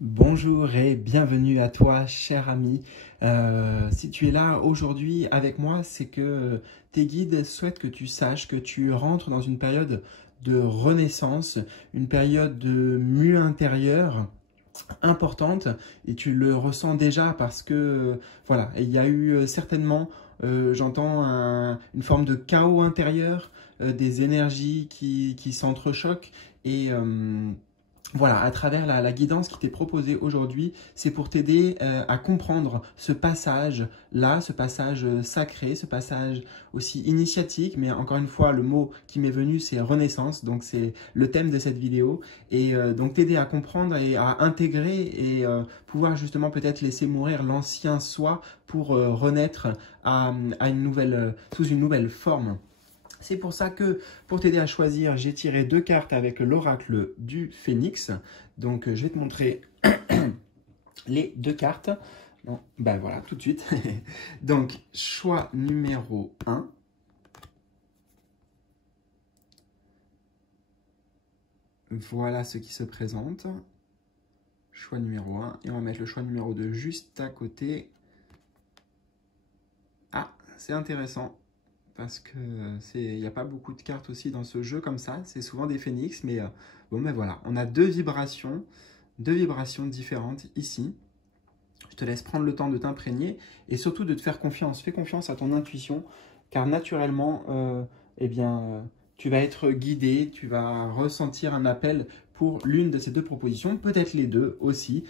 Bonjour et bienvenue à toi, cher ami. Si tu es là aujourd'hui avec moi, c'est que tes guides souhaitent que tu saches que tu rentres dans une période de renaissance, une période de mue intérieure importante et tu le ressens déjà parce que voilà, il y a eu certainement, j'entends une forme de chaos intérieur, des énergies qui s'entrechoquent et voilà, à travers la guidance qui t'est proposée aujourd'hui, c'est pour t'aider à comprendre ce passage-là, ce passage sacré, ce passage aussi initiatique, mais encore une fois, le mot qui m'est venu, c'est renaissance, donc c'est le thème de cette vidéo, et donc t'aider à comprendre et à intégrer et pouvoir justement peut-être laisser mourir l'ancien soi pour renaître à une nouvelle, sous une nouvelle forme. C'est pour ça que, pour t'aider à choisir, j'ai tiré 2 cartes avec l'oracle du Phénix. Donc, je vais te montrer les 2 cartes. Bon, ben voilà, tout de suite. Donc, choix numéro 1. Voilà ce qui se présente. Choix numéro 1. Et on va mettre le choix numéro 2 juste à côté. Ah, c'est intéressant. Parce que il n'y a pas beaucoup de cartes aussi dans ce jeu comme ça. C'est souvent des phénix, mais bon, ben voilà. On a deux vibrations différentes ici. Je te laisse prendre le temps de t'imprégner et surtout de te faire confiance. Fais confiance à ton intuition, car naturellement, eh bien, tu vas être guidé, tu vas ressentir un appel pour l'une de ces deux propositions, peut-être les deux aussi.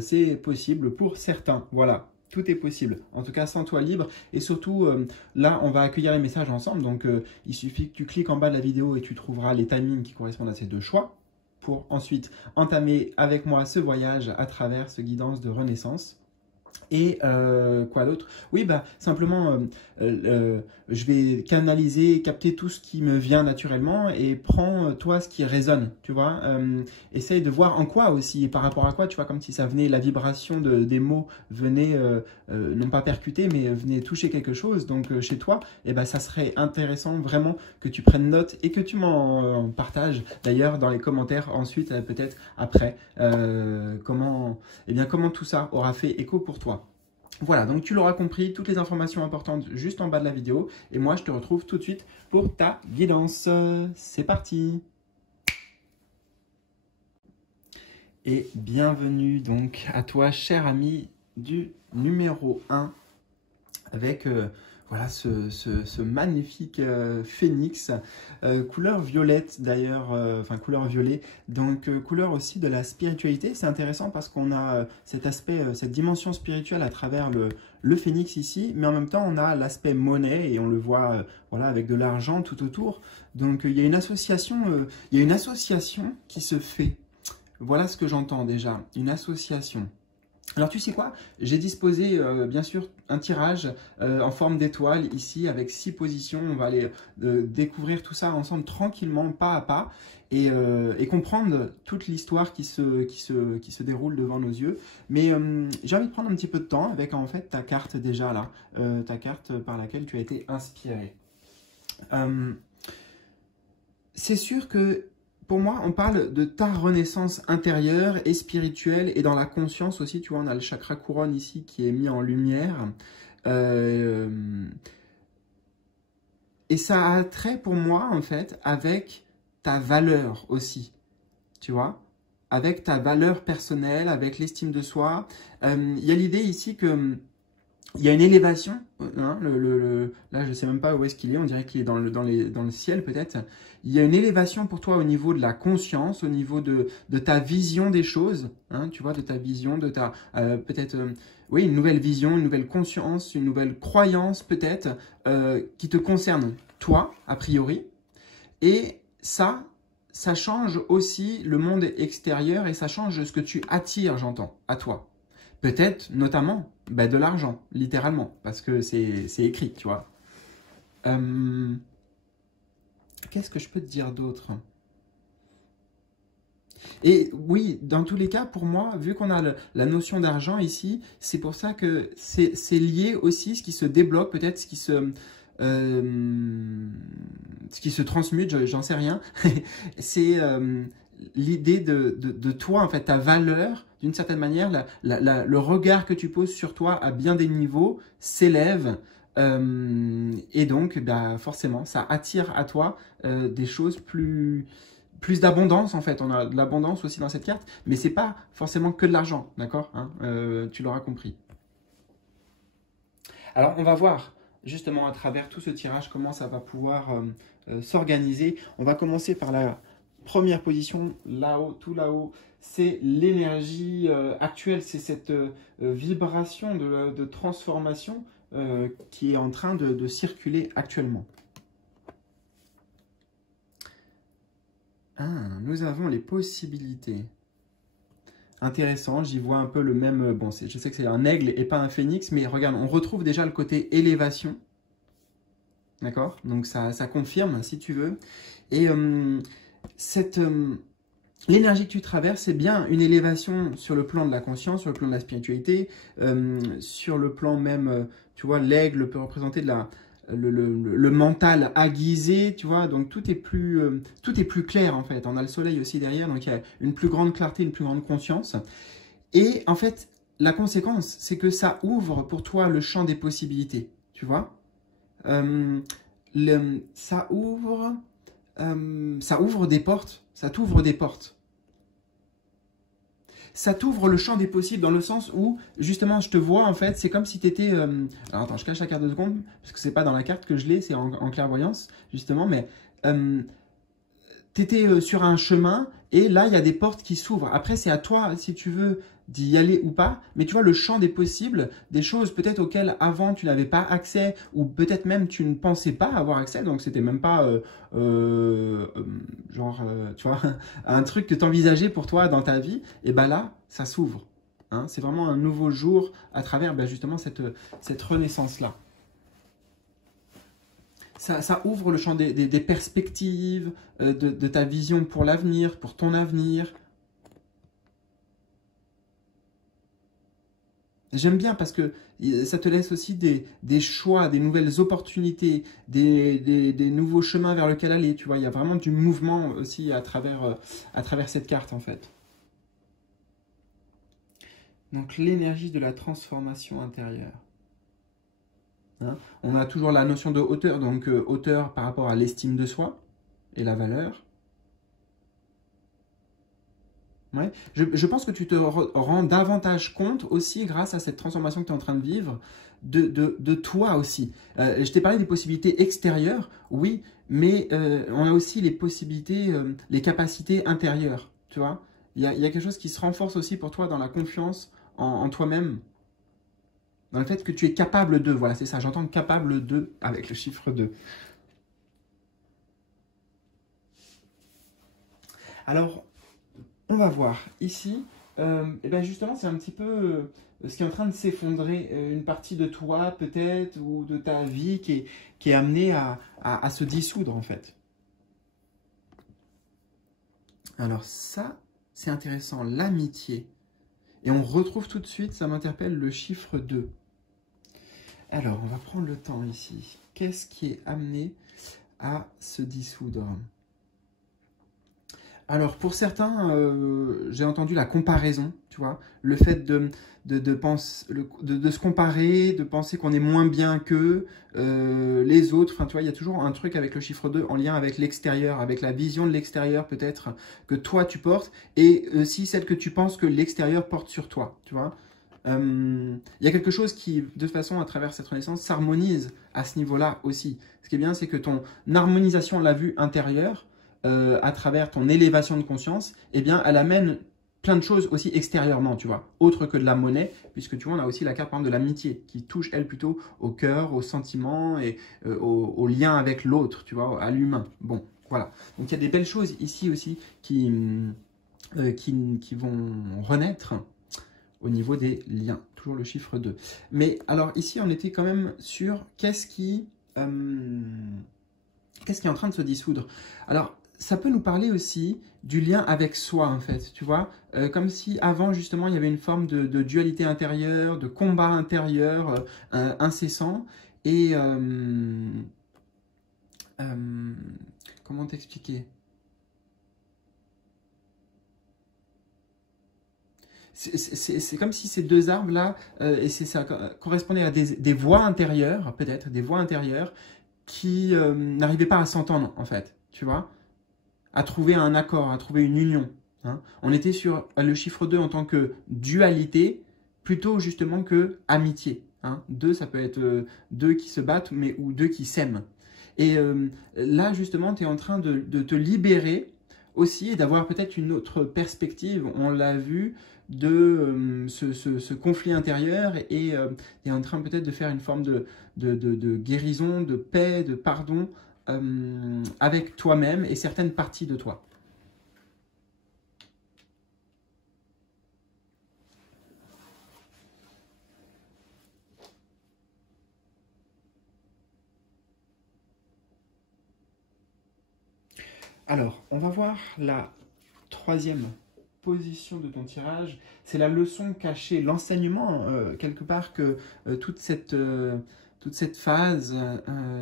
C'est possible pour certains. Voilà. Tout est possible. En tout cas, sens-toi libre. Et surtout, là, on va accueillir les messages ensemble. Donc, il suffit que tu cliques en bas de la vidéo et tu trouveras les timings qui correspondent à ces deux choix pour ensuite entamer avec moi ce voyage à travers ce guidance de renaissance. Et quoi d'autre? Oui, bah simplement, je vais canaliser, capter tout ce qui me vient naturellement et prends toi ce qui résonne, tu vois. Essaye de voir en quoi aussi et par rapport à quoi, tu vois, comme si ça venait, la vibration des mots venait non pas percuter, mais venait toucher quelque chose. Donc chez toi, et ben ça serait intéressant vraiment que tu prennes note et que tu m'en partages d'ailleurs dans les commentaires ensuite, peut-être après, comment tout ça aura fait écho pour toi. Voilà, donc tu l'auras compris, toutes les informations importantes juste en bas de la vidéo. Et moi, je te retrouve tout de suite pour ta guidance. C'est parti! Et bienvenue donc à toi, cher ami du numéro 1, avec voilà, ce magnifique phénix, couleur violette d'ailleurs, enfin couleur violet, donc couleur aussi de la spiritualité. C'est intéressant parce qu'on a cet aspect, cette dimension spirituelle à travers le phénix ici, mais en même temps on a l'aspect monnaie et on le voit voilà, avec de l'argent tout autour. Donc il y a une association qui se fait. Voilà ce que j'entends déjà, une association. Alors tu sais quoi, j'ai disposé bien sûr un tirage en forme d'étoile ici avec 6 positions. On va aller découvrir tout ça ensemble tranquillement, pas à pas, et comprendre toute l'histoire qui se déroule devant nos yeux. Mais j'ai envie de prendre un petit peu de temps avec en fait ta carte déjà là, ta carte par laquelle tu as été inspiré. C'est sûr que pour moi, on parle de ta renaissance intérieure et spirituelle et dans la conscience aussi. Tu vois, on a le chakra couronne ici qui est mis en lumière. Et ça a trait pour moi, en fait, avec ta valeur aussi. Tu vois, avec ta valeur personnelle, avec l'estime de soi. Il y a l'idée ici que il y a une élévation, hein, là je ne sais même pas où est-ce qu'il est, on dirait qu'il est dans le ciel peut-être. Il y a une élévation pour toi au niveau de la conscience, au niveau de ta vision des choses, hein, tu vois, de ta vision, de ta peut-être, oui, une nouvelle vision, une nouvelle conscience, une nouvelle croyance peut-être qui te concerne toi, a priori. Et ça change aussi le monde extérieur et ça change ce que tu attires, j'entends, à toi. Peut-être, notamment, bah, de l'argent, littéralement, parce que c'est écrit, tu vois. Qu'est-ce que je peux te dire d'autre? Et oui, dans tous les cas, pour moi, vu qu'on a la notion d'argent ici, c'est pour ça que c'est lié aussi, ce qui se débloque, peut-être ce qui se transmute, j'en sais rien. C'est l'idée de toi, en fait, ta valeur, d'une certaine manière, le regard que tu poses sur toi à bien des niveaux s'élève. Et donc, bah, forcément, ça attire à toi des choses plus d'abondance, en fait. On a de l'abondance aussi dans cette carte, mais c'est pas forcément que de l'argent, d'accord, hein, tu l'auras compris. Alors, on va voir justement à travers tout ce tirage comment ça va pouvoir s'organiser. On va commencer par la première position, là-haut, tout là-haut. C'est l'énergie actuelle, c'est cette vibration de transformation qui est en train de circuler actuellement. Ah, nous avons les possibilités. Intéressant, j'y vois un peu le même... Bon, je sais que c'est un aigle et pas un phénix, mais regarde, on retrouve déjà le côté élévation. D'accord? Donc ça confirme, si tu veux. Et l'énergie que tu traverses, c'est bien une élévation sur le plan de la conscience, sur le plan de la spiritualité, sur le plan même, tu vois, l'aigle peut représenter le mental aiguisé, tu vois, donc tout est plus clair en fait. On a le soleil aussi derrière, donc il y a une plus grande clarté, une plus grande conscience. Et en fait, la conséquence, c'est que ça ouvre pour toi le champ des possibilités, tu vois. Ça ouvre des portes, ça t'ouvre des portes. Ça t'ouvre le champ des possibles dans le sens où, justement, je te vois, en fait, c'est comme si tu étais... Alors, attends, je cache la carte de seconde, parce que c'est pas dans la carte que je l'ai, c'est en clairvoyance, justement, mais tu étais sur un chemin, et là, il y a des portes qui s'ouvrent. Après, c'est à toi, si tu veux, d'y aller ou pas, mais tu vois, le champ des possibles, des choses peut-être auxquelles avant tu n'avais pas accès, ou peut-être même tu ne pensais pas avoir accès, donc c'était même pas tu vois, un truc que tu envisageais pour toi dans ta vie, et ben là, ça s'ouvre. Hein, c'est vraiment un nouveau jour à travers ben, justement cette renaissance-là. Ça ouvre le champ des perspectives, de ta vision pour l'avenir, pour ton avenir. J'aime bien parce que ça te laisse aussi des choix, des nouvelles opportunités, des nouveaux chemins vers lesquels aller. Tu vois, il y a vraiment du mouvement aussi à travers cette carte en fait. Donc l'énergie de la transformation intérieure. Hein, on a toujours la notion de hauteur, donc hauteur par rapport à l'estime de soi et la valeur. Ouais. Je pense que tu te rends davantage compte aussi, grâce à cette transformation que tu es en train de vivre, de toi aussi. Je t'ai parlé des possibilités extérieures, oui, mais on a aussi les possibilités, les capacités intérieures, tu vois. Il y a quelque chose qui se renforce aussi pour toi dans la confiance en toi-même, dans le fait que tu es capable de, voilà, c'est ça, j'entends capable de avec le chiffre 2. Alors, on va voir ici, et ben justement c'est un petit peu ce qui est en train de s'effondrer, une partie de toi peut-être ou de ta vie qui est amenée à se dissoudre en fait. Alors ça, c'est intéressant, l'amitié. Et on retrouve tout de suite, ça m'interpelle, le chiffre 2. Alors, on va prendre le temps ici. Qu'est-ce qui est amené à se dissoudre ? Alors, pour certains, j'ai entendu la comparaison, tu vois, le fait de se comparer, de penser qu'on est moins bien que les autres. Enfin, tu vois, il y a toujours un truc avec le chiffre 2 en lien avec l'extérieur, avec la vision de l'extérieur peut-être que toi tu portes et aussi celle que tu penses que l'extérieur porte sur toi, tu vois. Il y a quelque chose qui, de toute façon, à travers cette renaissance, s'harmonise à ce niveau-là aussi. Ce qui est bien, c'est que ton harmonisation, la vue intérieure, à travers ton élévation de conscience, eh bien, elle amène plein de choses aussi extérieurement, tu vois, autre que de la monnaie, puisque tu vois, on a aussi la carte, par exemple, de l'amitié, qui touche, elle, plutôt au cœur, aux sentiments et au lien avec l'autre, tu vois, à l'humain. Bon, voilà. Donc, il y a des belles choses ici aussi qui vont renaître au niveau des liens. Toujours le chiffre 2. Mais alors, ici, on était quand même sur qu'est-ce qui est en train de se dissoudre. Alors, ça peut nous parler aussi du lien avec soi, en fait, tu vois, comme si avant, justement, il y avait une forme de dualité intérieure, de combat intérieur incessant, et comment t'expliquer ? c'est comme si ces deux arbres-là, et ça correspondait à des voix intérieures, peut-être, des voix intérieures, qui n'arrivaient pas à s'entendre, en fait, tu vois, à trouver un accord, à trouver une union. Hein. On était sur le chiffre 2 en tant que dualité, plutôt justement que amitié. Hein. 2, ça peut être deux qui se battent, mais ou deux qui s'aiment. Et là, justement, tu es en train de te libérer aussi et d'avoir peut-être une autre perspective. On l'a vu de ce conflit intérieur et tu es en train peut-être de faire une forme de guérison, de paix, de pardon avec toi-même et certaines parties de toi. Alors, on va voir la troisième position de ton tirage. C'est la leçon cachée, l'enseignement, quelque part, que toute cette phase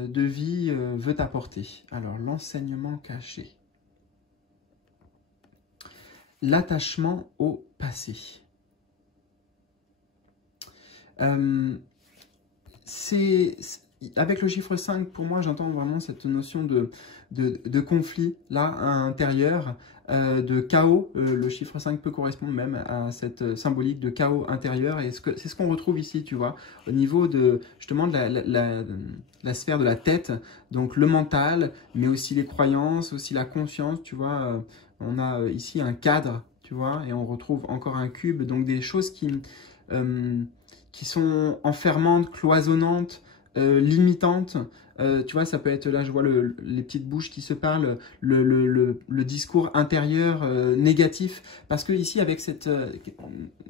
de vie veut t'apporter. Alors, l'enseignement caché. L'attachement au passé. Avec le chiffre 5, pour moi, j'entends vraiment cette notion de conflit là, à l'intérieur, de chaos. Le chiffre 5 peut correspondre même à cette symbolique de chaos intérieur. Et c'est ce qu'on retrouve ici, tu vois, au niveau justement de la sphère de la tête, donc le mental, mais aussi les croyances, aussi la conscience, tu vois. On a ici un cadre, tu vois, et on retrouve encore un cube, donc des choses qui sont enfermantes, cloisonnantes, limitantes. Tu vois, ça peut être, là je vois les petites bouches qui se parlent, le discours intérieur négatif, parce que ici avec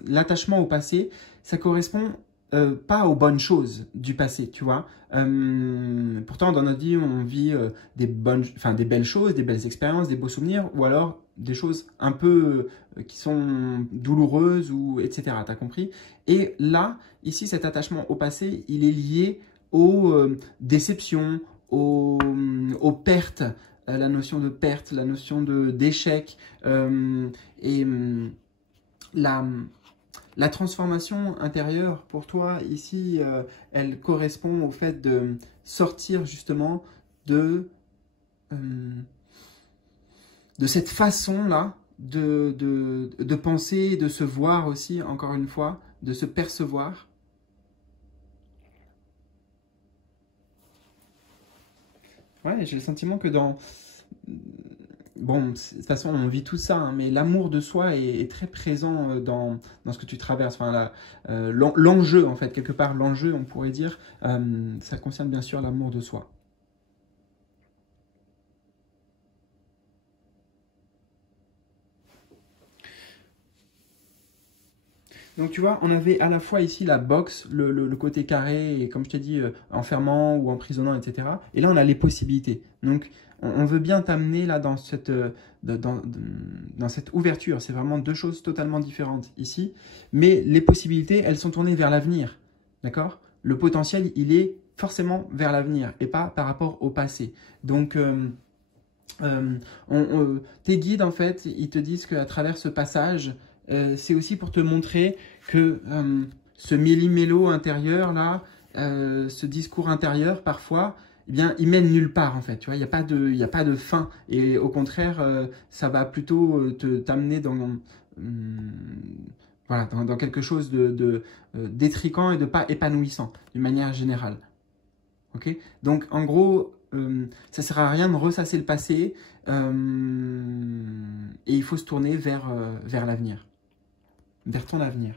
l'attachement au passé, ça correspond pas aux bonnes choses du passé, tu vois. Pourtant dans notre vie on vit des belles choses, des belles expériences, des beaux souvenirs, ou alors des choses un peu qui sont douloureuses, ou etc. T'as compris? Et là, ici, cet attachement au passé, il est lié aux déceptions, aux pertes, la notion de perte, la notion d'échec, et la transformation intérieure pour toi ici, elle correspond au fait de sortir justement de cette façon-là de penser, de se voir aussi, encore une fois, de se percevoir. Ouais, j'ai le sentiment que bon, de toute façon, on vit tout ça, hein, mais l'amour de soi est très présent dans ce que tu traverses. Enfin, l'enjeu, en fait, quelque part, l'enjeu, on pourrait dire, ça concerne bien sûr l'amour de soi. Donc tu vois, on avait à la fois ici la boxe, le côté carré, et comme je t'ai dit, enfermant ou emprisonnant, etc. Et là, on a les possibilités. Donc, on veut bien t'amener là dans cette ouverture. C'est vraiment deux choses totalement différentes ici. Mais les possibilités, elles sont tournées vers l'avenir. D'accord? Le potentiel, il est forcément vers l'avenir et pas par rapport au passé. Donc, tes guides, en fait, ils te disent qu'à travers ce passage, c'est aussi pour te montrer que ce méli-mélo intérieur là, ce discours intérieur parfois, eh bien, il mène nulle part en fait. Tu vois, il n'y a pas de fin. Et au contraire, ça va plutôt t'amener voilà, dans quelque chose d'étriquant et de pas épanouissant d'une manière générale. Ok. Donc en gros, ça ne sert à rien de ressasser le passé et il faut se tourner vers l'avenir, vers ton avenir.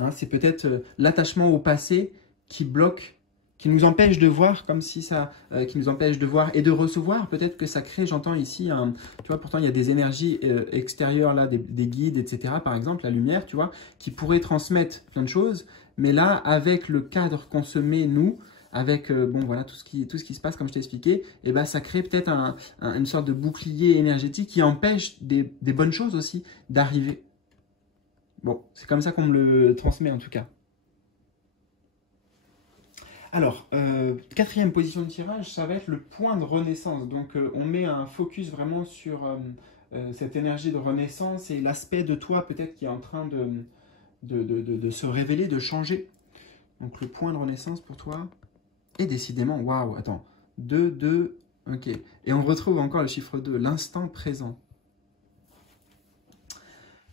Hein, c'est peut-être l'attachement au passé qui bloque, qui nous empêche de voir comme si ça, qui nous empêche de voir et de recevoir. Peut-être que ça crée, j'entends ici, tu vois, pourtant il y a des énergies extérieures là, des guides, etc. Par exemple, la lumière, tu vois, qui pourrait transmettre plein de choses. Mais là, avec le cadre qu'on se met nous, avec bon voilà tout ce qui se passe comme je t'ai expliqué, et ben ça crée peut-être une sorte de bouclier énergétique qui empêche des bonnes choses aussi d'arriver. Bon, c'est comme ça qu'on me le transmet en tout cas. Alors, quatrième position de tirage, ça va être le point de renaissance. Donc, on met un focus vraiment sur cette énergie de renaissance et l'aspect de toi peut-être qui est en train de se révéler, de changer. Donc, le point de renaissance pour toi. Et décidément, waouh, attends, 2, 2, ok. Et on retrouve encore le chiffre 2, l'instant présent.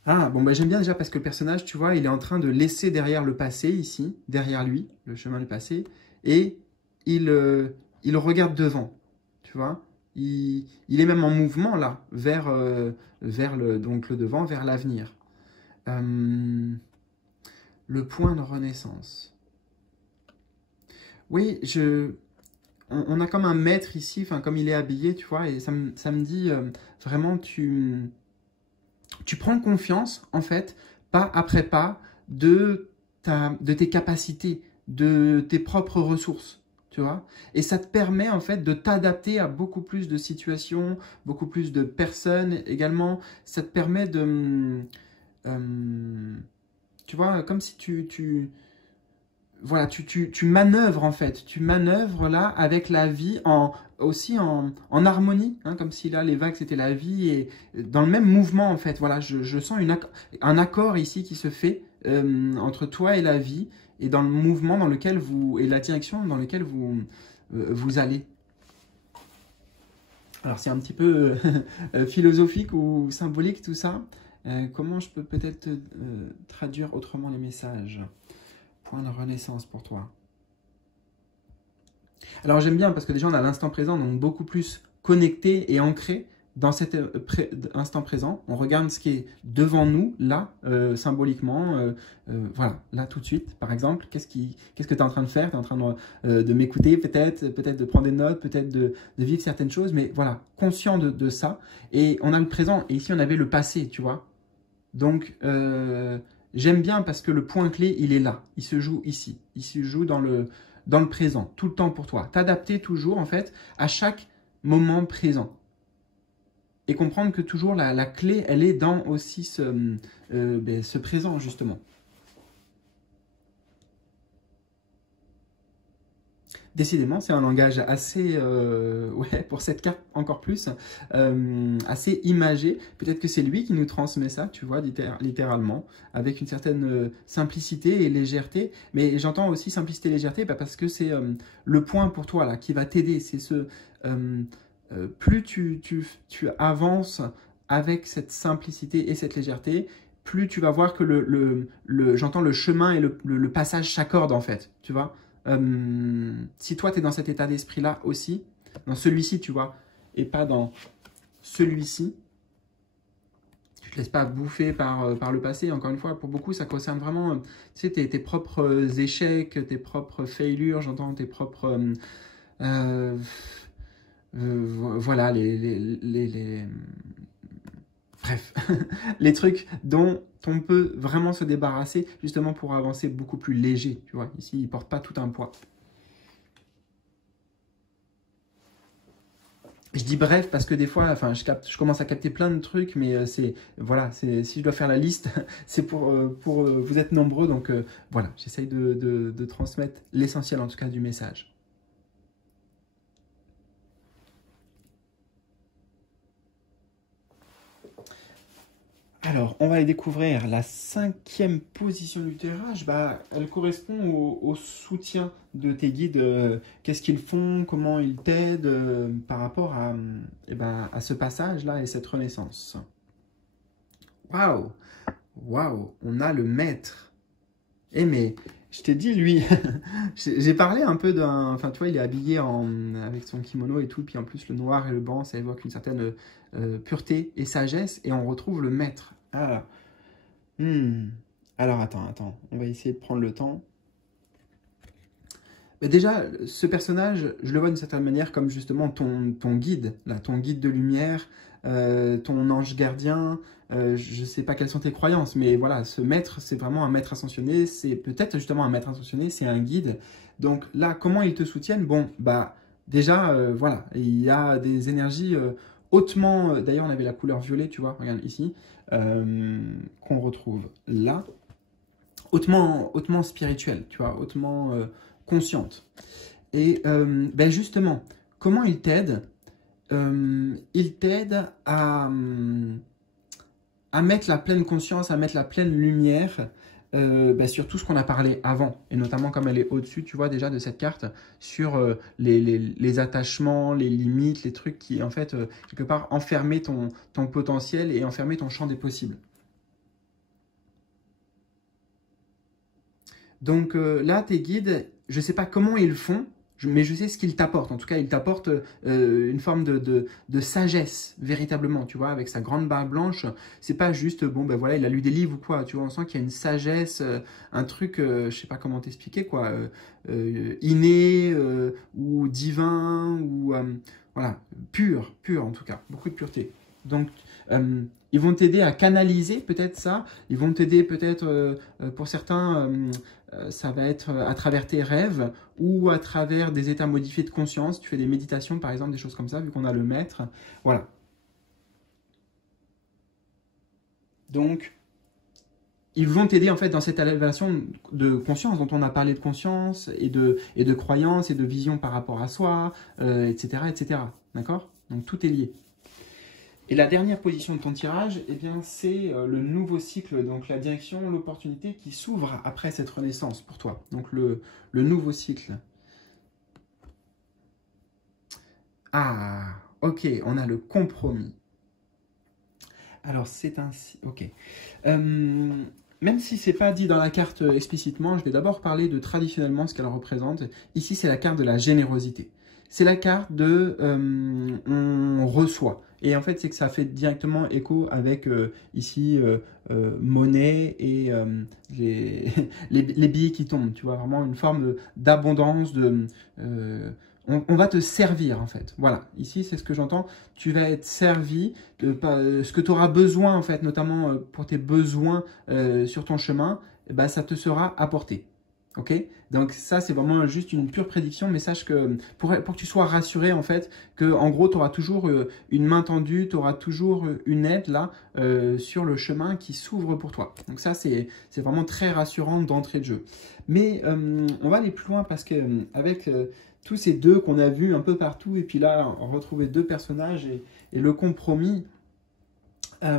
Ah, bon, bah, j'aime bien déjà parce que le personnage, tu vois, il est en train de laisser derrière le passé, ici, derrière lui, le chemin du passé, et il regarde devant, tu vois. Il est même en mouvement, là, vers donc le devant, vers l'avenir. Le point de renaissance. Oui, on a comme un maître ici, enfin, comme il est habillé, tu vois, et ça me dit vraiment, tu prends confiance, en fait, pas après pas, de tes capacités, de tes propres ressources, tu vois. Et ça te permet, en fait, de t'adapter à beaucoup plus de situations, beaucoup plus de personnes également. Ça te permet de... tu vois, comme si voilà, tu manœuvres en fait, tu manœuvres là avec la vie aussi en harmonie, hein, comme si là les vagues c'était la vie et dans le même mouvement en fait. Voilà, je sens un accord ici qui se fait entre toi et la vie et dans le mouvement dans lequel et la direction dans laquelle vous allez. Alors c'est un petit peu philosophique ou symbolique tout ça. Comment je peux peut-être traduire autrement les messages? Point de renaissance pour toi. Alors j'aime bien parce que déjà on a l'instant présent, donc beaucoup plus connecté et ancré dans cet instant présent. On regarde ce qui est devant nous, là, symboliquement, voilà, là tout de suite, par exemple. Qu'est-ce que tu es en train de faire? Tu es en train de m'écouter peut-être de prendre des notes, peut-être de vivre certaines choses, mais voilà, conscient de ça. Et on a le présent, et ici on avait le passé, tu vois. Donc, j'aime bien parce que le point clé, il est là. Il se joue ici. Il se joue dans le présent, tout le temps pour toi. T'adapter toujours, en fait, à chaque moment présent. Et comprendre que toujours la clé, elle est dans aussi ce présent, justement. Décidément, c'est un langage assez, ouais, pour cette carte encore plus, assez imagé. Peut-être que c'est lui qui nous transmet ça, tu vois, littéralement, avec une certaine simplicité et légèreté. Mais j'entends aussi simplicité et légèreté parce que c'est le point pour toi là qui va t'aider. C'est plus tu avances avec cette simplicité et cette légèreté, plus tu vas voir que j'entends le chemin et le passage s'accordent en fait, tu vois. Si toi, tu es dans cet état d'esprit-là aussi, dans celui-ci, tu vois, et pas dans celui-ci, tu ne te laisses pas bouffer par le passé. Encore une fois, pour beaucoup, ça concerne vraiment tu sais, tes propres échecs, tes propres failures, j'entends tes propres... voilà, bref, les trucs dont on peut vraiment se débarrasser justement pour avancer beaucoup plus léger, tu vois. Ici, il ne porte pas tout un poids. Je dis bref parce que des fois, enfin, je commence à capter plein de trucs, mais voilà, si je dois faire la liste, c'est pour vous êtes nombreux, donc voilà, j'essaye de transmettre l'essentiel en tout cas du message. Alors, on va aller découvrir la 5e position du tirage. Bah, elle correspond au soutien de tes guides. Qu'est-ce qu'ils font? Comment ils t'aident par rapport à ce passage-là et cette renaissance. Waouh! Waouh! On a le maître. Eh mais, je t'ai dit, lui, j'ai parlé un peu d'un... Enfin, tu vois, il est habillé avec son kimono et tout, puis en plus, le noir et le blanc, ça évoque une certaine pureté et sagesse, et on retrouve le maître. Ah, alors, attends, on va essayer de prendre le temps. Mais déjà, ce personnage, je le vois d'une certaine manière comme justement ton guide, là, ton guide de lumière, ton ange gardien. Je ne sais pas quelles sont tes croyances, mais voilà, ce maître, c'est vraiment un maître ascensionné. C'est peut-être justement un maître ascensionné, c'est un guide. Donc là, comment ils te soutiennent? Bon, bah déjà, voilà, il y a des énergies hautement... D'ailleurs, on avait la couleur violet, tu vois, regarde ici, qu'on retrouve là. Hautement spirituel, tu vois, hautement consciente. Et ben justement, comment il t'aide? Il t'aide à mettre la pleine conscience, à mettre la pleine lumière ben sur tout ce qu'on a parlé avant, et notamment comme elle est au-dessus, tu vois déjà de cette carte, sur les attachements, les limites, les trucs qui en fait, quelque part, enfermaient ton potentiel et enfermaient ton champ des possibles. Donc là, tes guides, je ne sais pas comment ils font, mais je sais ce qu'ils t'apportent. En tout cas, ils t'apportent une forme de sagesse, véritablement, tu vois, avec sa grande barbe blanche. C'est pas juste, bon, ben voilà, il a lu des livres ou quoi, tu vois, on sent qu'il y a une sagesse, un truc, je sais pas comment t'expliquer, quoi, inné, ou divin, ou, voilà, pur en tout cas, beaucoup de pureté. Donc, ils vont t'aider à canaliser peut-être ça, ils vont t'aider peut-être, pour certains, ça va être à travers tes rêves ou à travers des états modifiés de conscience. Tu fais des méditations, par exemple, des choses comme ça, vu qu'on a le maître. Voilà. Donc, ils vont t'aider en fait dans cette élévation de conscience dont on a parlé, de conscience et de croyance et de vision par rapport à soi, etc., etc. D'accord? Donc, tout est lié. Et la dernière position de ton tirage, eh bien, c'est le nouveau cycle, donc la direction, l'opportunité qui s'ouvre après cette renaissance pour toi. Donc le nouveau cycle. Ah, ok, on a le compromis. Alors c'est ainsi, ok. Même si c'est pas dit dans la carte explicitement, je vais d'abord parler de traditionnellement ce qu'elle représente. Ici, c'est la carte de la générosité. C'est la carte de on reçoit. Et en fait, c'est que ça fait directement écho avec ici monnaie et les billets qui tombent. Tu vois, vraiment une forme d'abondance, on va te servir en fait. Voilà, ici c'est ce que j'entends. Tu vas être servi de ce que tu auras besoin en fait, notamment pour tes besoins sur ton chemin, eh ben, ça te sera apporté. Ok? Donc ça c'est vraiment juste une pure prédiction, mais sache que pour que tu sois rassuré en fait, que en gros tu auras toujours une main tendue, tu auras toujours une aide là sur le chemin qui s'ouvre pour toi. Donc ça c'est vraiment très rassurant d'entrée de jeu. Mais on va aller plus loin parce que avec tous ces deux qu'on a vus un peu partout, et puis là on retrouver deux personnages et le compromis, j'ai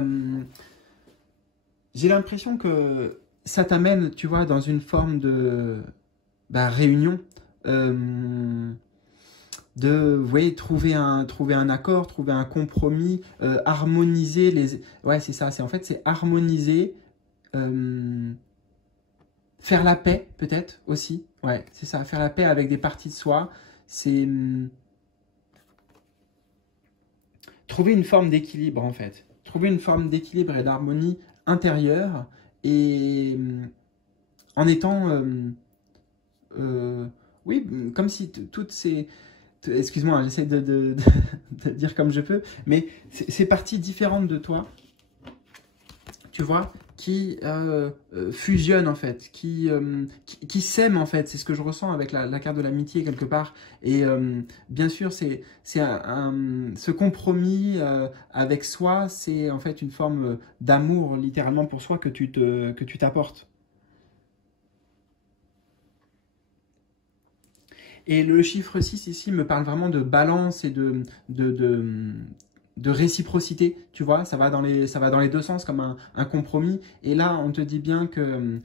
l'impression que ça t'amène, tu vois, dans une forme de réunion, vous voyez, trouver un accord, trouver un compromis, harmoniser les... Ouais, c'est ça, en fait, c'est harmoniser, faire la paix, peut-être, aussi. Ouais, c'est ça, faire la paix avec des parties de soi, c'est trouver une forme d'équilibre, en fait. Trouver une forme d'équilibre et d'harmonie intérieure, et en étant... oui, comme si toutes ces... Excuse-moi, j'essaie de dire comme je peux, mais ces parties différentes de toi, tu vois, qui fusionnent en fait, qui s'aiment en fait. C'est ce que je ressens avec la carte de l'amitié quelque part. Et bien sûr, ce compromis avec soi, c'est en fait une forme d'amour littéralement pour soi que tu t'apportes. Et le chiffre 6 ici me parle vraiment de balance et de réciprocité, tu vois, ça va dans les deux sens comme un compromis. Et là, on te dit bien que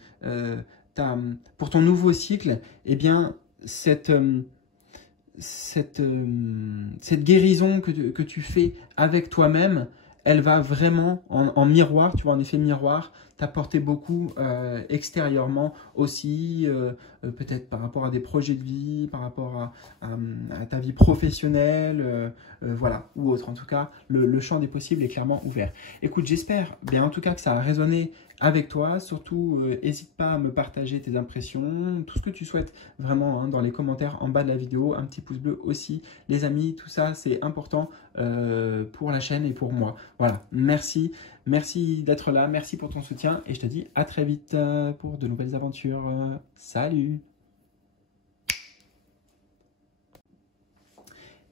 pour ton nouveau cycle, eh bien, cette guérison que tu fais avec toi-même, elle va vraiment en miroir, tu vois, en effet miroir, t'apporter beaucoup extérieurement aussi, peut-être par rapport à des projets de vie, par rapport à ta vie professionnelle, voilà, ou autre. En tout cas, le champ des possibles est clairement ouvert. Écoute, j'espère bien en tout cas que ça a résonné avec toi. Surtout, n'hésite pas à me partager tes impressions, tout ce que tu souhaites vraiment hein, dans les commentaires en bas de la vidéo. Un petit pouce bleu aussi, les amis, tout ça c'est important pour la chaîne et pour moi. Voilà, merci d'être là, merci pour ton soutien et je te dis à très vite pour de nouvelles aventures. Salut!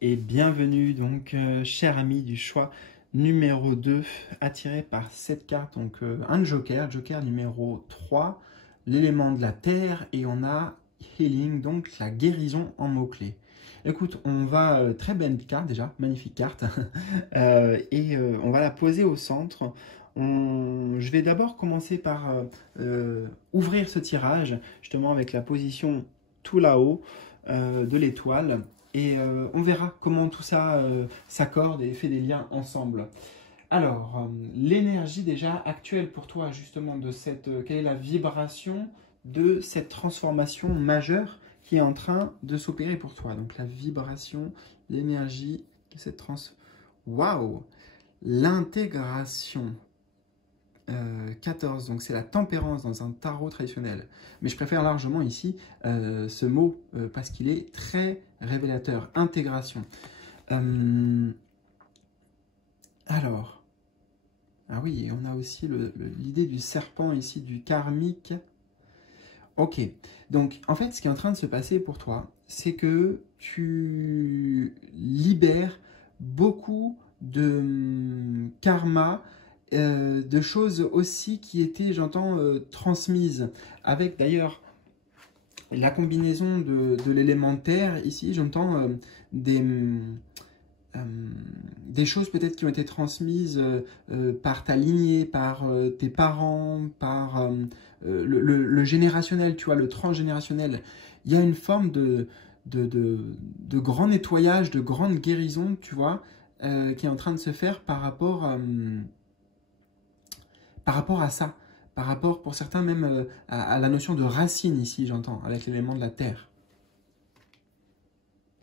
Et bienvenue donc, cher ami du choix numéro 2, attiré par cette carte, donc un joker numéro 3, l'élément de la terre, et on a Healing, donc la guérison en mots-clés. Écoute, on va, très belle carte déjà, magnifique carte, on va la poser au centre. Je vais d'abord commencer par ouvrir ce tirage, justement avec la position tout là-haut de l'étoile, on verra comment tout ça s'accorde et fait des liens ensemble. Alors, l'énergie déjà actuelle pour toi, justement, de quelle est la vibration de cette transformation majeure qui est en train de s'opérer pour toi. Donc, la vibration, l'énergie de cette Waouh! L'intégration. 14, donc c'est la tempérance dans un tarot traditionnel. Mais je préfère largement ici ce mot parce qu'il est très révélateur. Intégration. Alors, ah oui, et on a aussi l'idée du serpent ici, du karmique. Ok, donc en fait, ce qui est en train de se passer pour toi, c'est que tu libères beaucoup de karma, de choses aussi qui étaient, j'entends, transmises. Avec d'ailleurs la combinaison de l'élémentaire, ici, j'entends des choses peut-être qui ont été transmises par ta lignée, par tes parents, par le générationnel, tu vois, le transgénérationnel. Il y a une forme de grand nettoyage, de grande guérison, tu vois, qui est en train de se faire par rapport à ça. Par rapport, pour certains, même à la notion de racine ici, j'entends, avec l'élément de la terre.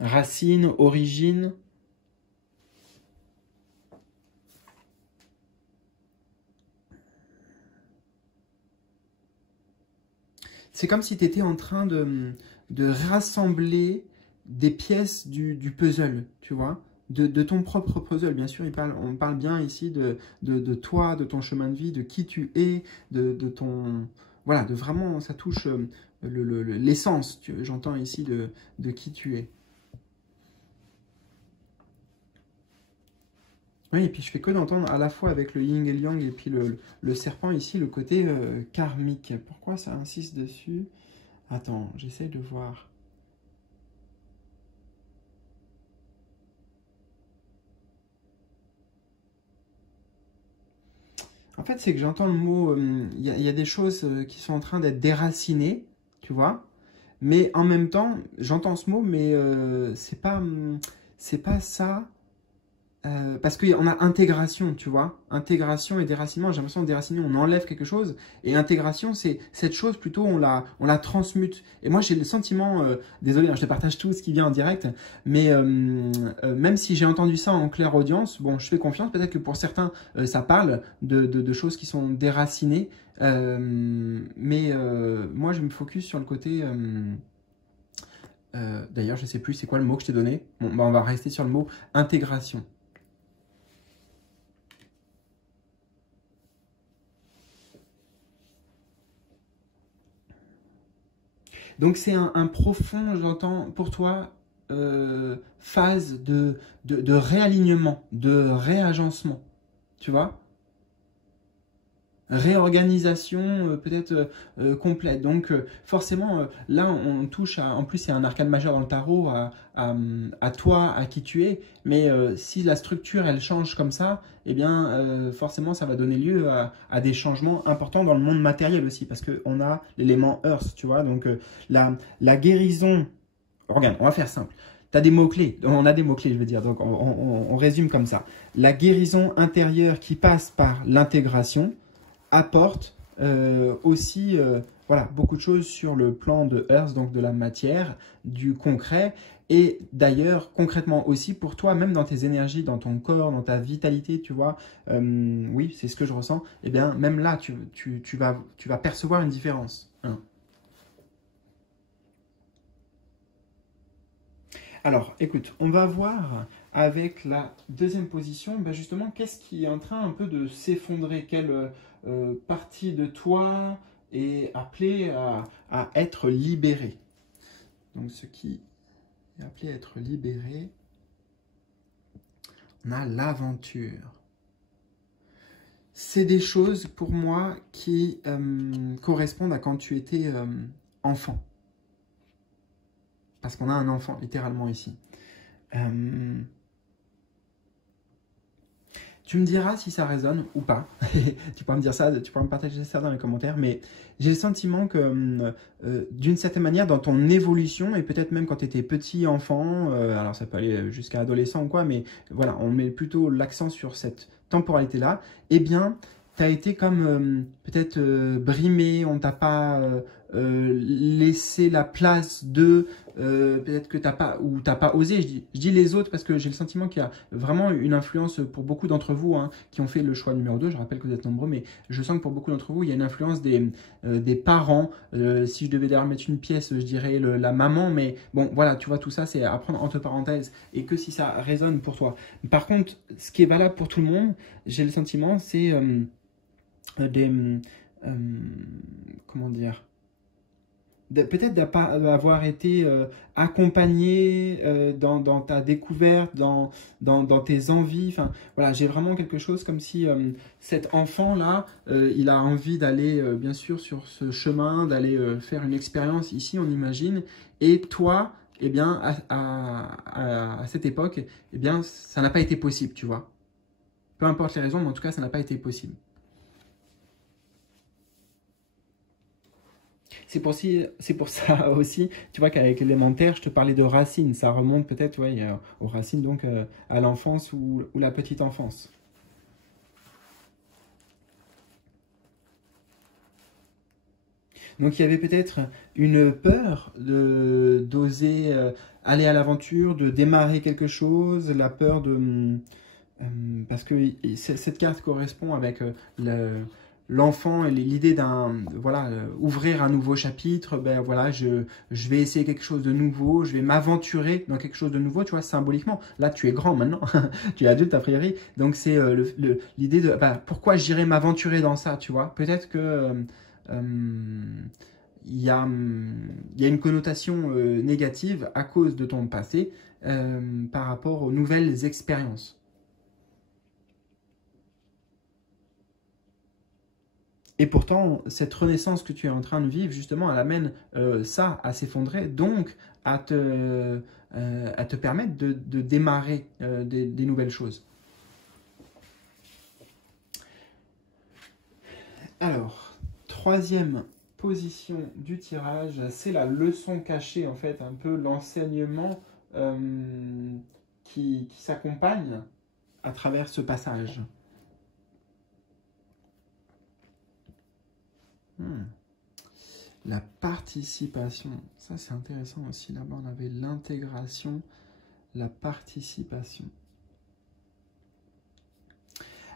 Racine, origine. C'est comme si tu étais en train de rassembler des pièces du puzzle, tu vois, de ton propre puzzle. Bien sûr, on parle bien ici de toi, de ton chemin de vie, de qui tu es, de ton... Voilà, de vraiment, ça touche l'essence, j'entends ici, de qui tu es. Oui, et puis je fais que d'entendre à la fois avec le yin et le yang et puis le serpent ici, le côté karmique. Pourquoi ça insiste dessus? Attends, j'essaye de voir. En fait, c'est que j'entends le mot, y a des choses qui sont en train d'être déracinées, tu vois, mais en même temps, j'entends ce mot, mais c'est pas ça. Parce qu'on a intégration, tu vois. Intégration et déracinement, j'ai l'impression que déraciner, on enlève quelque chose. Et intégration, c'est cette chose, plutôt, on la transmute. Et moi, j'ai le sentiment, désolé, hein, je te partage tout ce qui vient en direct, mais même si j'ai entendu ça en claire audience, bon, je fais confiance, peut-être que pour certains, ça parle de choses qui sont déracinées. Mais moi, je me focus sur le côté... D'ailleurs, je ne sais plus, c'est quoi le mot que je t'ai donné? Bon, bah, on va rester sur le mot intégration. Donc c'est un profond, j'entends, pour toi, phase de réalignement, de réagencement, tu vois? Réorganisation peut-être complète. Donc forcément, là, on touche à... En plus, c'est un arcane majeur dans le tarot, à toi, à qui tu es. Mais si la structure, elle change comme ça, eh bien, forcément, ça va donner lieu à des changements importants dans le monde matériel aussi. Parce qu'on a l'élément Earth, tu vois. Donc la guérison... Regarde, on va faire simple. Tu as des mots-clés, on a des mots-clés, je veux dire, donc on résume comme ça. La guérison intérieure qui passe par l'intégration apporte aussi voilà, beaucoup de choses sur le plan de Earth, donc de la matière, du concret, et d'ailleurs concrètement aussi pour toi, même dans tes énergies, dans ton corps, dans ta vitalité, tu vois, oui, c'est ce que je ressens, et bien même là, tu vas percevoir une différence. Hein. Alors, écoute, on va voir avec la deuxième position, ben justement, qu'est-ce qui est en train un peu de s'effondrer, quelle partie de toi est appelée à être libérée. Donc, ce qui est appelé à être libéré, on a l'aventure. C'est des choses pour moi qui correspondent à quand tu étais enfant. parce qu'on a un enfant littéralement ici. Tu me diras si ça résonne ou pas. Tu pourras me dire ça, tu pourras me partager ça dans les commentaires. Mais j'ai le sentiment que d'une certaine manière, dans ton évolution, et peut-être même quand tu étais petit enfant, alors ça peut aller jusqu'à adolescent ou quoi, mais voilà, on met plutôt l'accent sur cette temporalité-là, eh bien, tu as été comme peut-être brimé, on t'a pas laissé la place de... peut-être que t'as pas ou t'as pas osé, je dis les autres parce que j'ai le sentiment qu'il y a vraiment une influence pour beaucoup d'entre vous hein, qui ont fait le choix numéro 2, je rappelle que vous êtes nombreux, mais je sens que pour beaucoup d'entre vous, il y a une influence des parents, si je devais d'ailleurs mettre une pièce, je dirais la maman, mais bon, voilà, tu vois, tout ça, c'est à prendre entre parenthèses, et que si ça résonne pour toi. Par contre, ce qui est valable pour tout le monde, j'ai le sentiment, c'est des... comment dire, peut-être d'avoir été accompagné dans ta découverte, dans tes envies. Enfin, voilà, j'ai vraiment quelque chose comme si cet enfant-là, il a envie d'aller, bien sûr, sur ce chemin, d'aller faire une expérience ici, on imagine. Et toi, eh bien, à cette époque, eh bien, ça n'a pas été possible, tu vois. Peu importe les raisons, mais en tout cas, ça n'a pas été possible. C'est pour ça aussi, tu vois qu'avec l'élémentaire, je te parlais de racines. Ça remonte peut-être ouais, aux racines, donc à l'enfance ou la petite enfance. Donc il y avait peut-être une peur d'oser aller à l'aventure, de démarrer quelque chose, la peur de... parce que cette carte correspond avec l'enfant et l'idée d'un voilà ouvrir un nouveau chapitre. Ben voilà, je vais essayer quelque chose de nouveau, je vais m'aventurer dans quelque chose de nouveau, tu vois, symboliquement. Là tu es grand maintenant, tu es adulte a priori, donc c'est l'idée de bah, pourquoi j'irais m'aventurer dans ça, tu vois. Peut-être que il y a une connotation négative à cause de ton passé par rapport aux nouvelles expériences. Et pourtant, cette renaissance que tu es en train de vivre, justement, elle amène ça à s'effondrer, donc à te permettre de démarrer des nouvelles choses. Alors, troisième position du tirage, c'est la leçon cachée, en fait, un peu l'enseignement qui s'accompagne à travers ce passage. La participation, ça c'est intéressant aussi. Là-bas, on avait l'intégration, la participation.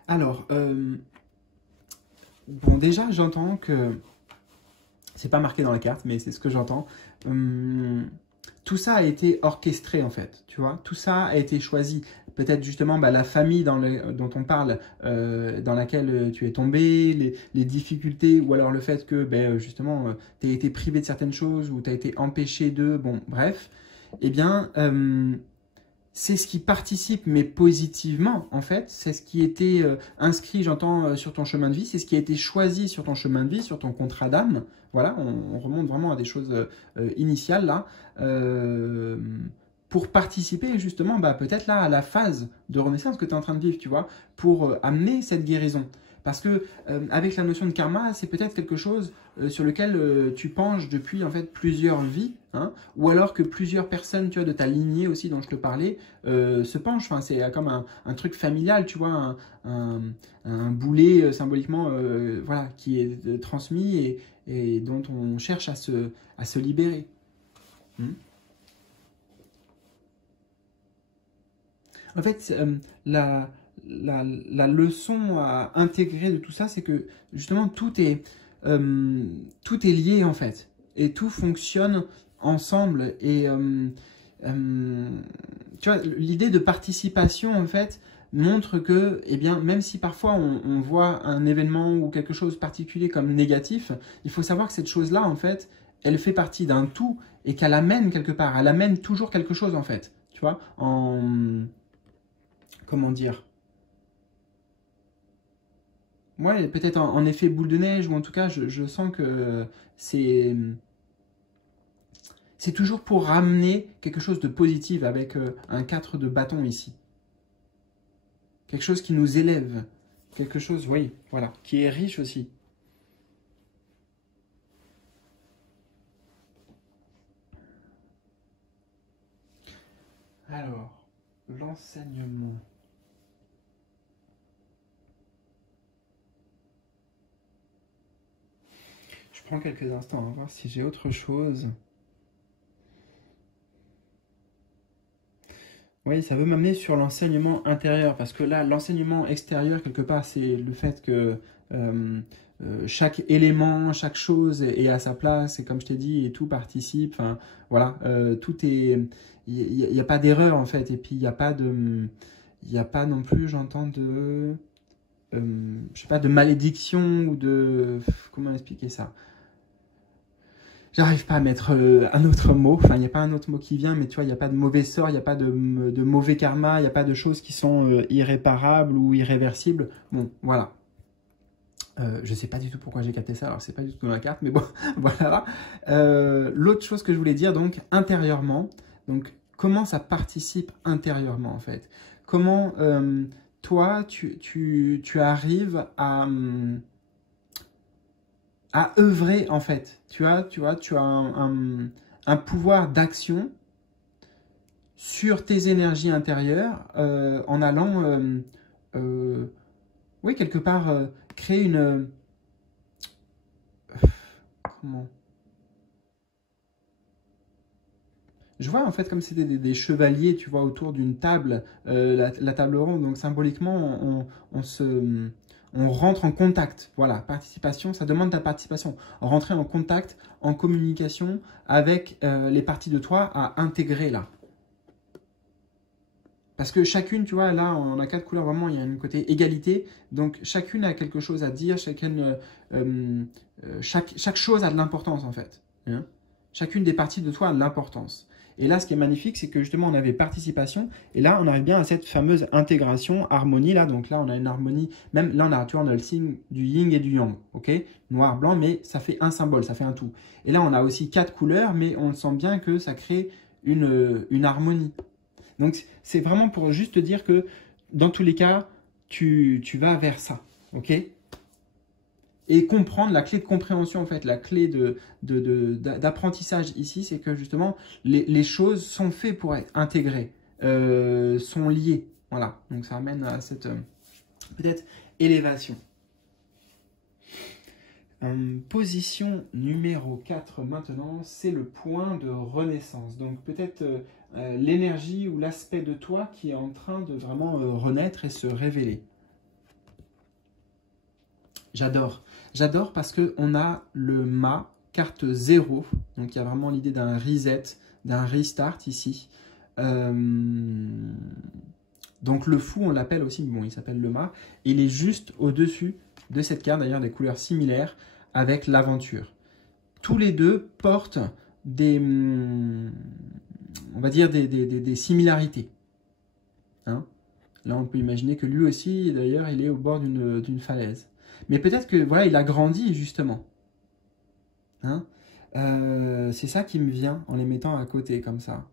Alors, bon, déjà, j'entends que c'est pas marqué dans la carte, mais c'est ce que j'entends. Tout ça a été orchestré en fait, tu vois. Tout ça a été choisi. Peut-être justement bah, la famille dont on parle, dans laquelle tu es tombé, les difficultés, ou alors le fait que ben, justement tu as été privé de certaines choses, ou tu as été empêché de, bon bref, eh bien c'est ce qui participe, mais positivement, en fait. C'est ce qui était inscrit, j'entends, sur ton chemin de vie. C'est ce qui a été choisi sur ton chemin de vie, sur ton contrat d'âme. Voilà, on remonte vraiment à des choses initiales, là. Pour participer, justement, bah, peut-être là, à la phase de renaissance que tu es en train de vivre, tu vois, pour amener cette guérison. Parce que avec la notion de karma, c'est peut-être quelque chose sur lequel tu penches depuis en fait plusieurs vies, hein, ou alors que plusieurs personnes, tu vois, de ta lignée aussi dont je te parlais, se penchent. Enfin, c'est comme un truc familial, tu vois, un boulet symboliquement, voilà, qui est transmis et dont on cherche à se libérer. En fait, la leçon à intégrer de tout ça, c'est que justement tout est lié en fait. Et tout fonctionne ensemble. Et tu vois, l'idée de participation en fait montre que, eh bien, même si parfois on voit un événement ou quelque chose de particulier comme négatif, il faut savoir que cette chose-là, en fait, elle fait partie d'un tout et qu'elle amène quelque part. Elle amène toujours quelque chose en fait. Tu vois, comment dire, ouais, peut-être en effet boule de neige, ou en tout cas, je sens que c'est C'est toujours pour ramener quelque chose de positif avec un 4 de bâton ici. Quelque chose qui nous élève. Quelque chose, oui, voilà, qui est riche aussi. Alors, l'enseignement. Je prends quelques instants, on va voir si j'ai autre chose. Oui, ça veut m'amener sur l'enseignement intérieur, parce que là, l'enseignement extérieur, quelque part, c'est le fait que chaque élément, chaque chose est à sa place, et comme je t'ai dit, et tout participe, enfin, voilà, tout est... Il n'y a pas d'erreur, en fait, et puis il n'y a pas de... Il n'y a pas non plus, j'entends, je sais pas, de malédiction, ou de... Comment expliquer ça? J'arrive pas à mettre un autre mot, enfin il n'y a pas un autre mot qui vient, mais tu vois, il n'y a pas de mauvais sort, il n'y a pas de mauvais karma, il n'y a pas de choses qui sont irréparables ou irréversibles. Bon, voilà. Je sais pas du tout pourquoi j'ai capté ça, alors c'est pas du tout dans la carte, mais bon, voilà. L'autre chose que je voulais dire, donc, intérieurement, donc, comment ça participe intérieurement, en fait? Comment, toi, tu arrives à œuvrer, en fait. Tu as un pouvoir d'action sur tes énergies intérieures en allant, oui, quelque part, créer une... comment? Je vois en fait comme c'était des chevaliers, tu vois, autour d'une table, la table ronde. Donc symboliquement, on rentre en contact. Voilà, participation, ça demande ta participation. Rentrer en contact, en communication avec les parties de toi à intégrer là. Parce que chacune, tu vois, là, on a 4 couleurs, vraiment, il y a un côté égalité. Donc, chacune a quelque chose à dire, chaque chose a de l'importance, en fait. Hein. Chacune des parties de toi a de l'importance. Et là, ce qui est magnifique, c'est que justement, on avait participation. Et là, on arrive bien à cette fameuse intégration, harmonie. Là, donc là, on a une harmonie. Même là, tu vois, on a le signe du yin et du yang. Ok, noir, blanc, mais ça fait un symbole, ça fait un tout. Et là, on a aussi 4 couleurs, mais on sent bien que ça crée une harmonie. Donc, c'est vraiment pour juste te dire que, dans tous les cas, tu vas vers ça, ok? Et comprendre, la clé de compréhension, en fait, la clé d'apprentissage ici, c'est que, justement, les choses sont faites pour être intégrées, sont liées, voilà. Donc, ça amène à cette, peut-être, élévation. Position numéro 4 maintenant, c'est le point de renaissance. Donc peut-être l'énergie ou l'aspect de toi qui est en train de vraiment renaître et se révéler. J'adore. J'adore parce qu'on a le mât, carte 0. Donc il y a vraiment l'idée d'un reset, d'un restart ici. Donc le fou, on l'appelle aussi, bon, il s'appelle le mât. Il est juste au-dessus de cette carte, d'ailleurs des couleurs similaires, avec l'aventure. Tous les deux portent des, on va dire, des similarités. Hein? Là, on peut imaginer que lui aussi, d'ailleurs, il est au bord d'une falaise. Mais peut-être que, voilà, il a grandi, justement. Hein? C'est ça qui me vient en les mettant à côté, comme ça.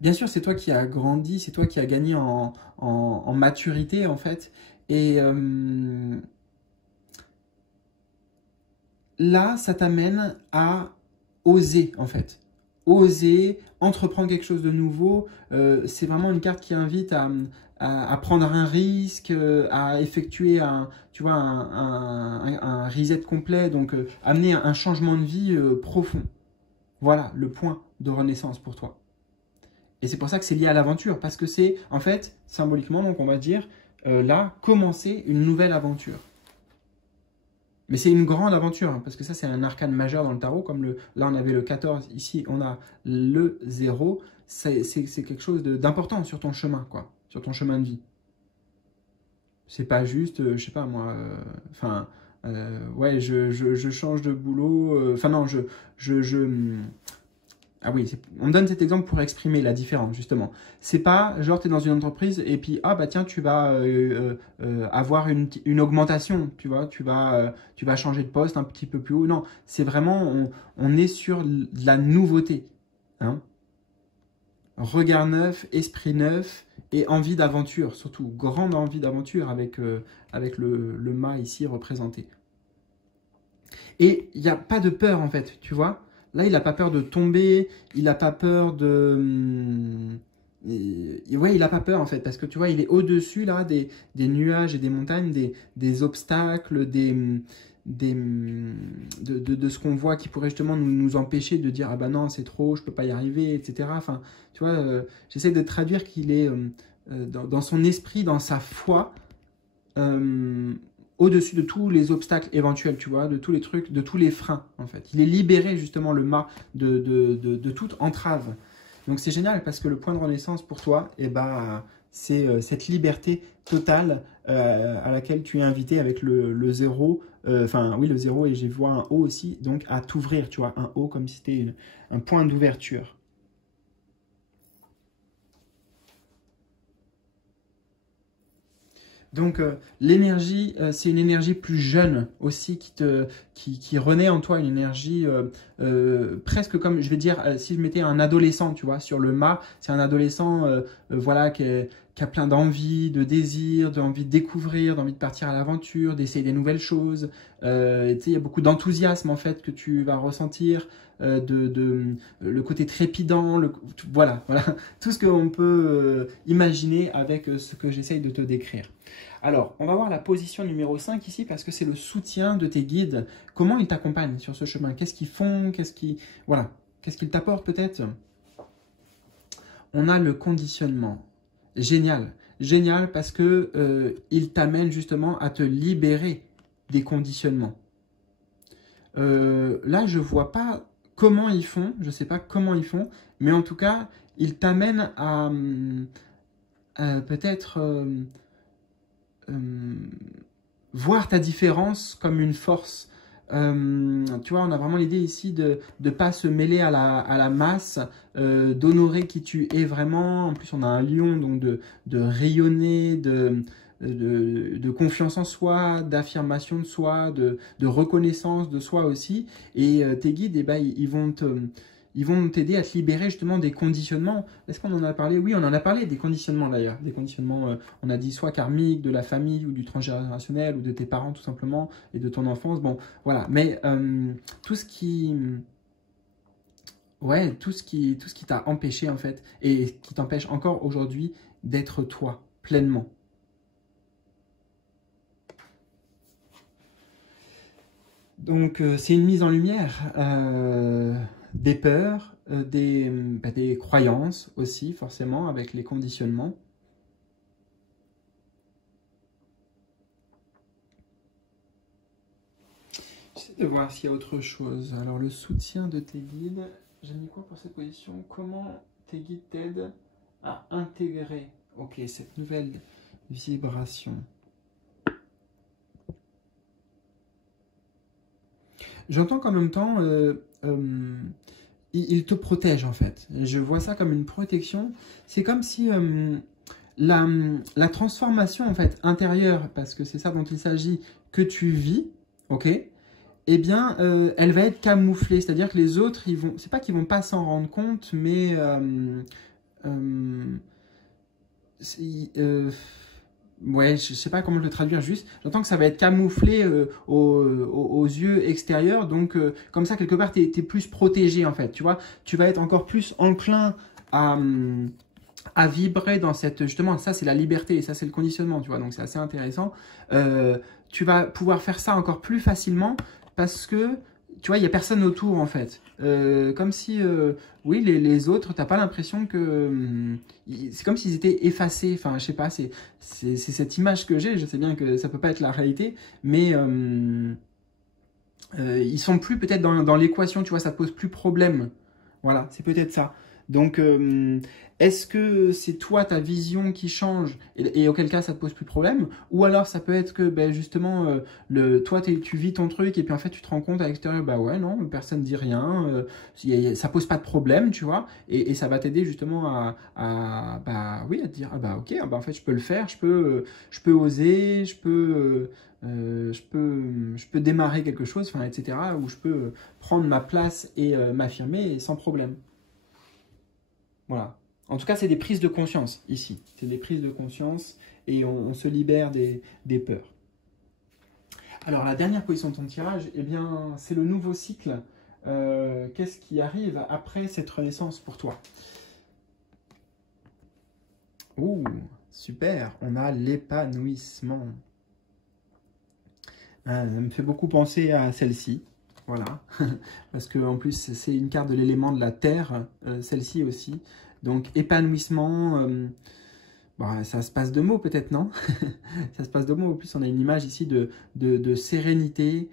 Bien sûr, c'est toi qui as grandi, c'est toi qui as gagné en maturité, en fait. Et là, ça t'amène à oser, en fait. Oser, entreprendre quelque chose de nouveau. C'est vraiment une carte qui invite à prendre un risque, à effectuer tu vois, un reset complet, donc amener un changement de vie profond. Voilà le point de renaissance pour toi. Et c'est pour ça que c'est lié à l'aventure, parce que c'est, en fait, symboliquement, donc on va dire, là, commencer une nouvelle aventure. Mais c'est une grande aventure, hein, parce que ça, c'est un arcane majeur dans le tarot, comme là, on avait le 14, ici, on a le 0. C'est quelque chose d'important sur ton chemin, quoi, sur ton chemin de vie. C'est pas juste, je sais pas, moi, enfin, ouais, je change de boulot, enfin non, Ah oui, on donne cet exemple pour exprimer la différence, justement. C'est pas genre tu es dans une entreprise et puis ah bah tiens, tu vas avoir une augmentation, tu vas changer de poste un petit peu plus haut. Non, c'est vraiment, on est sur de la nouveauté. Hein. Regard neuf, esprit neuf et envie d'aventure, surtout grande envie d'aventure avec le mât ici représenté. Et il n'y a pas de peur en fait, tu vois. Là, il n'a pas peur de tomber, il n'a pas peur de... Ouais, il n'a pas peur en fait, parce que tu vois, il est au-dessus là des nuages et des montagnes, des obstacles, de ce qu'on voit qui pourrait justement nous empêcher de dire ah bah non, c'est trop, je peux pas y arriver, etc. Enfin, tu vois, j'essaie de traduire qu'il est dans son esprit, dans sa foi, au-dessus de tous les obstacles éventuels, tu vois, de tous les trucs, de tous les freins, en fait. Il est libéré, justement, le mât de toute entrave. Donc, c'est génial parce que le point de renaissance pour toi, eh ben, c'est cette liberté totale à laquelle tu es invité avec le zéro. Enfin, oui, le zéro, et j'ai vu un O aussi, donc à t'ouvrir, tu vois, un O comme si c'était un point d'ouverture. Donc l'énergie, c'est une énergie plus jeune aussi qui renaît en toi, une énergie presque comme, je vais dire, si je mettais un adolescent, tu vois, sur le mât, c'est un adolescent voilà, qui a plein d'envie, de désir, d'envie de découvrir, d'envie de partir à l'aventure, d'essayer des nouvelles choses. Tu sais, il y a beaucoup d'enthousiasme en fait que tu vas ressentir. Le côté trépidant, voilà, tout ce qu'on peut imaginer avec ce que j'essaye de te décrire. Alors, on va voir la position numéro 5 ici parce que c'est le soutien de tes guides. Comment ils t'accompagnent sur ce chemin? Qu'est-ce qu'ils font? Voilà, qu'est-ce qu'ils t'apportent peut-être? On a le conditionnement. Génial, génial parce que ils t'amènent justement à te libérer des conditionnements. Là, je vois pas comment ils font, je sais pas comment ils font, mais en tout cas, ils t'amènent à peut-être voir ta différence comme une force. Tu vois, on a vraiment l'idée ici de ne pas se mêler à la masse, d'honorer qui tu es vraiment. En plus, on a un lion, donc de rayonner, de confiance en soi, d'affirmation de soi, de reconnaissance de soi aussi. Et tes guides, eh ben, ils vont t'aider à te libérer justement des conditionnements. Est-ce qu'on en a parlé? Oui, on en a parlé des conditionnements d'ailleurs. Des conditionnements, on a dit soit karmiques, de la famille ou du transgénérationnel ou de tes parents tout simplement et de ton enfance. Bon, voilà. Mais tout ce qui... Ouais, tout ce qui t'a empêché en fait et qui t'empêche encore aujourd'hui d'être toi pleinement. Donc, c'est une mise en lumière des peurs, des croyances aussi, forcément, avec les conditionnements. J'essaie de voir s'il y a autre chose. Alors, le soutien de tes guides, j'ai mis quoi pour cette position? Comment tes guides t'aident à intégrer, ok, cette nouvelle vibration? J'entends qu'en même temps, il te protège en fait. Je vois ça comme une protection. C'est comme si la transformation en fait intérieure, parce que c'est ça dont il s'agit, que tu vis, ok, eh bien, elle va être camouflée. C'est-à-dire que les autres, c'est pas qu'ils vont pas s'en rendre compte, mais ouais, je sais pas comment le traduire juste. J'entends que ça va être camouflé aux yeux extérieurs. Donc, comme ça, quelque part, tu es plus protégé, en fait. Tu vois, tu vas être encore plus enclin à vibrer dans cette... Justement, ça, c'est la liberté. Et ça, c'est le conditionnement, tu vois. Donc, c'est assez intéressant. Tu vas pouvoir faire ça encore plus facilement parce que, tu vois, il n'y a personne autour, en fait. Comme si, oui, les autres, tu n'as pas l'impression que... c'est comme s'ils étaient effacés. Enfin, je sais pas, c'est cette image que j'ai. Je sais bien que ça peut pas être la réalité, mais ils sont plus peut-être dans l'équation, tu vois, ça pose plus problème. Voilà, c'est peut-être ça. Donc, est-ce que c'est toi, ta vision qui change et auquel cas ça te pose plus de problème? Ou alors ça peut être que ben, justement, toi tu vis ton truc et puis en fait tu te rends compte à l'extérieur, bah ouais, non, personne dit rien, ça pose pas de problème, tu vois, et ça va t'aider justement bah, oui, à te dire, ah bah ok, ah bah, en fait je peux le faire, je peux oser, je peux démarrer quelque chose, enfin, etc., où je peux prendre ma place et m'affirmer sans problème. Voilà. En tout cas, c'est des prises de conscience ici. C'est des prises de conscience et on se libère des peurs. Alors, la dernière position de ton tirage, eh bien, c'est le nouveau cycle. Qu'est-ce qui arrive après cette renaissance pour toi? Ouh, super. On a l'épanouissement. Ça me fait beaucoup penser à celle-ci. Voilà. Parce que en plus, c'est une carte de l'élément de la terre, celle-ci aussi. Donc, épanouissement, bah, ça se passe de mots peut-être, non? Ça se passe de mots. En plus, on a une image ici de sérénité,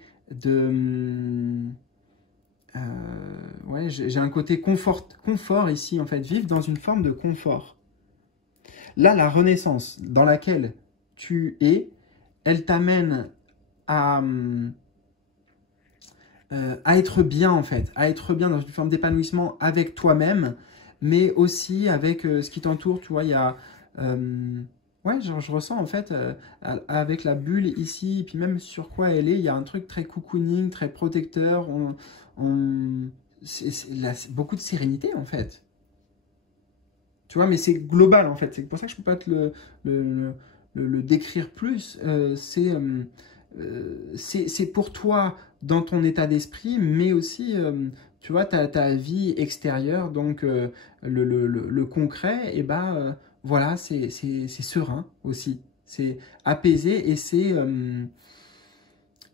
ouais, j'ai un côté confort ici, en fait, vivre dans une forme de confort. Là, la renaissance dans laquelle tu es, elle t'amène à être bien, en fait, à être bien dans une forme d'épanouissement avec toi-même, mais aussi avec ce qui t'entoure. Tu vois, il y a... ouais, je ressens en fait, avec la bulle ici, et puis même sur quoi elle est, il y a un truc très cocooning, très protecteur. C'est beaucoup de sérénité en fait. Tu vois, mais c'est global en fait. C'est pour ça que je ne peux pas te le décrire plus. C'est pour toi dans ton état d'esprit, mais aussi, tu vois, ta vie extérieure, donc le concret, et ben voilà, c'est serein aussi. C'est apaisé et c'est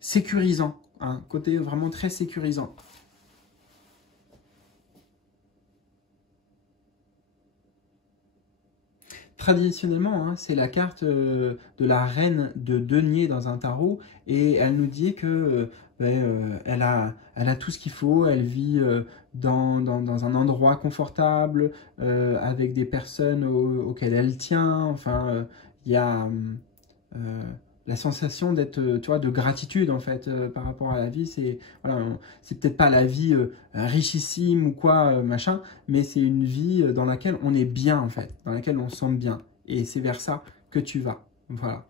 sécurisant. Un côté vraiment très sécurisant. Traditionnellement, hein, c'est la carte de la reine de denier dans un tarot et elle nous dit que elle a tout ce qu'il faut, elle vit dans un endroit confortable, avec des personnes auxquelles elle tient, enfin, il y a euh, la sensation d'être, tu vois, de gratitude en fait par rapport à la vie. C'est voilà, c'est peut-être pas la vie richissime ou quoi, machin, mais c'est une vie dans laquelle on est bien en fait, dans laquelle on se sent bien. Et c'est vers ça que tu vas. Voilà.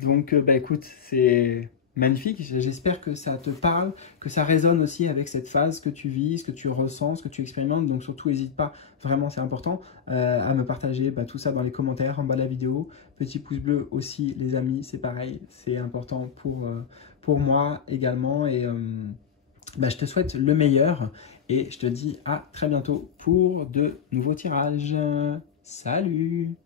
Donc, bah écoute, c'est magnifique. J'espère que ça te parle, que ça résonne aussi avec cette phase que tu vis, ce que tu ressens, ce que tu expérimentes. Donc surtout, n'hésite pas, vraiment c'est important, à me partager bah, tout ça dans les commentaires en bas de la vidéo. Petit pouce bleu aussi, les amis, c'est pareil, c'est important pour moi également. Et bah, je te souhaite le meilleur et je te dis à très bientôt pour de nouveaux tirages. Salut!